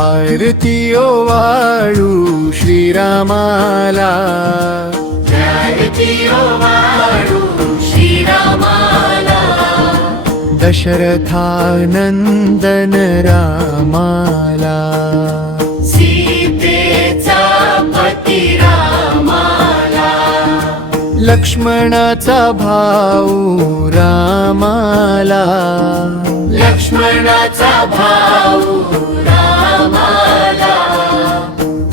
आरती ओवाळू श्रीरामाला, आरती ओवाळू श्रीरामाला, दशरथानंदन रामाला, सीतेचा पती रामाला, लक्ष्मणाचा भाऊ रामाला, लक्ष्मणाचा भाऊ रामाला,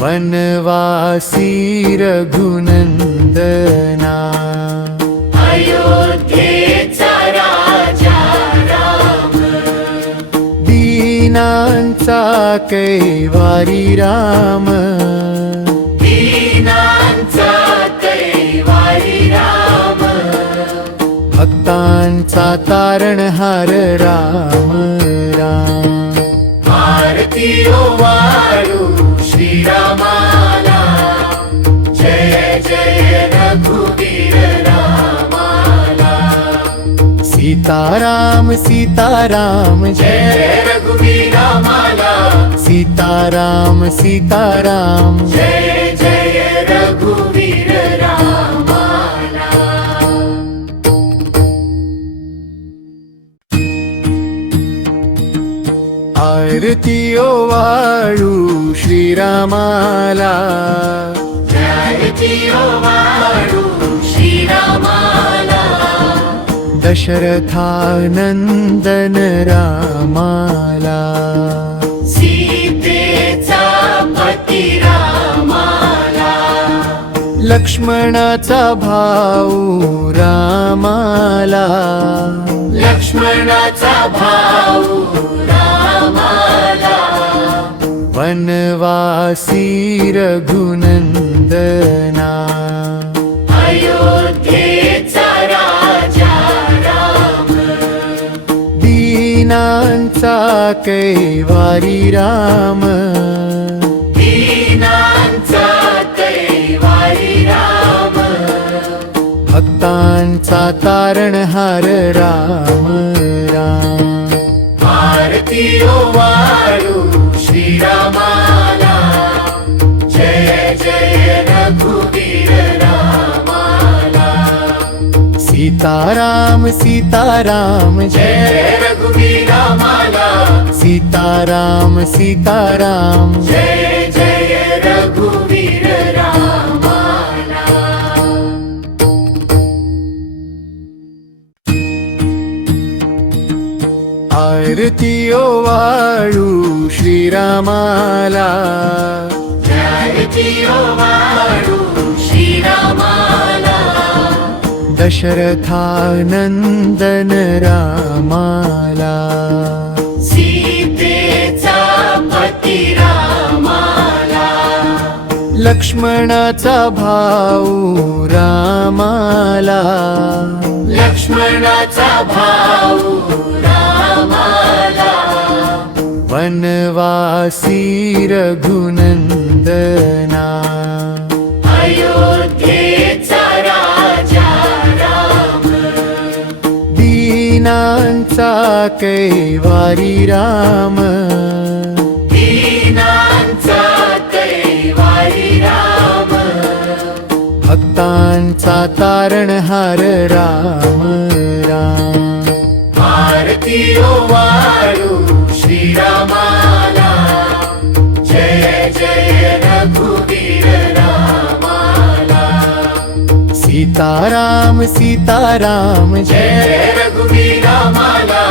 वनवासी रघुनंदना, अयोध्येचा राजा राम, दीनांचा कैवारी राम, दीनांचा कैवारी राम, भक्तांचा तारणहार राम राम. आरती ओवाळू श्रीरामाला, जय जय रघुवीर रामाला, सीताराम सीताराम जय जय रघुवीर रामाला, सीताराम सीताराम. जय जय रघुवीर रामाला. आरती ओवाळू श्रीरामाला, आरती ओवाळू श्रीरामाला, दशरथानंदन रामाला, सीतेचा पती रामाला, लक्ष्मणाचा भाऊ रामाला, लक्ष्मणाचा भाऊ रामाला, वनवासी रघुनंदना, अयोध्येचा राजा राम, दीनांचा कैवारी राम, दीनांचा कैवारी राम, भक्तांचा तारणहार राम राम. आरती ओवाळू श्रीरामाला, जय जय रघुवीर रामाला, सीताराम सीताराम जय जय रघुवीर रामाला, सीताराम सीताराम. जय जय रघुवीर रामाला. आरती ओवाळू श्रीरामाला, आरती ओवाळू श्रीरामाला, दशरथानंदन रामाला, सीतेचा पती रामाला, लक्ष्मणाचा भाऊ रामाला, लक्ष्मणाचा भाऊ रामाला, वनवासी रघुनंदना, अयोध्येचा राजा राम, दीनांचा कैवारी राम, दीनांचा कैवारी राम, भक्तांचा तारणहार राम राम. आरती ओवाळू श्रीरामाला, जय जय रघुवीर रामाला, सीताराम सीताराम जय जय रघुवीर रामाला,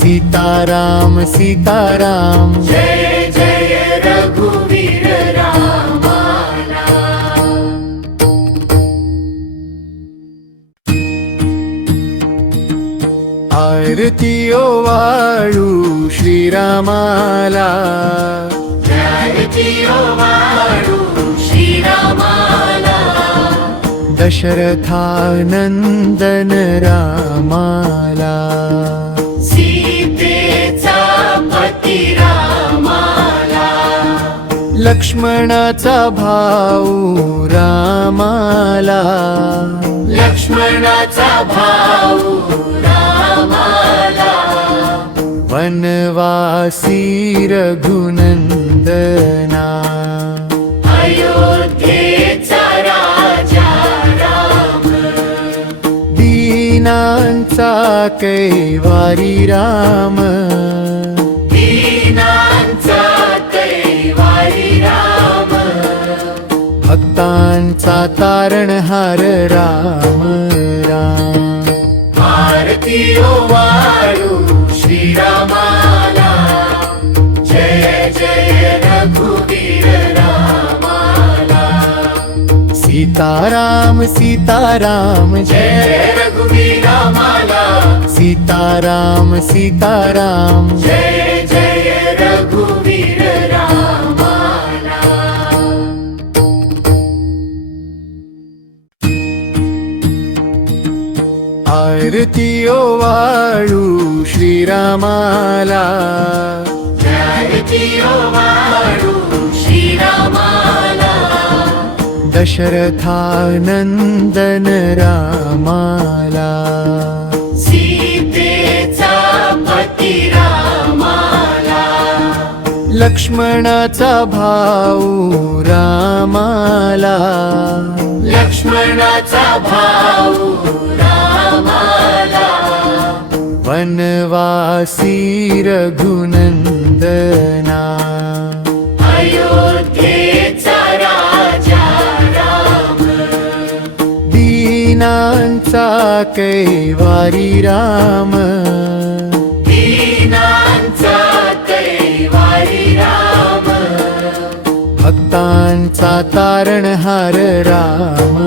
सीताराम सीताराम. जय जय रघुवीर रामाला. आरती ओवाळू श्रीरामाला, आरती ओवाळू श्रीरामाला, दशरथानंदन रामाला, सीतेचा पती रामाला, लक्ष्मणाचा भाऊ रामाला, लक्ष्मणाचा भाऊ रामाला, वनवासी रघुनंदना अयोध्येचा राजा राम दीनांचा कैवारी राम दीनांचा कैवारी राम भक्तांचा तारणहार राम राम आरती ओवाळू श्रीरामाला जय जय रघुवीर रामाला सीताराम सीताराम जय जय रघुवीर रामाला सीताराम सीताराम जय जय रघुवीर रामाला आरती ओवाळू श्रीरामाला आरती ओवाळू श्रीरामाला दशरथानंदन रामाला सीतेचा पती रामाला लक्ष्मणाचा भाऊ रामाला लक्ष्मणाचा भाऊ रामाला वनवासी रघुनंदना अयोध्येचा राजा राम दीनांचा कैवारी राम दीनांचा कैवारी राम भक्तांचा तारणहार राम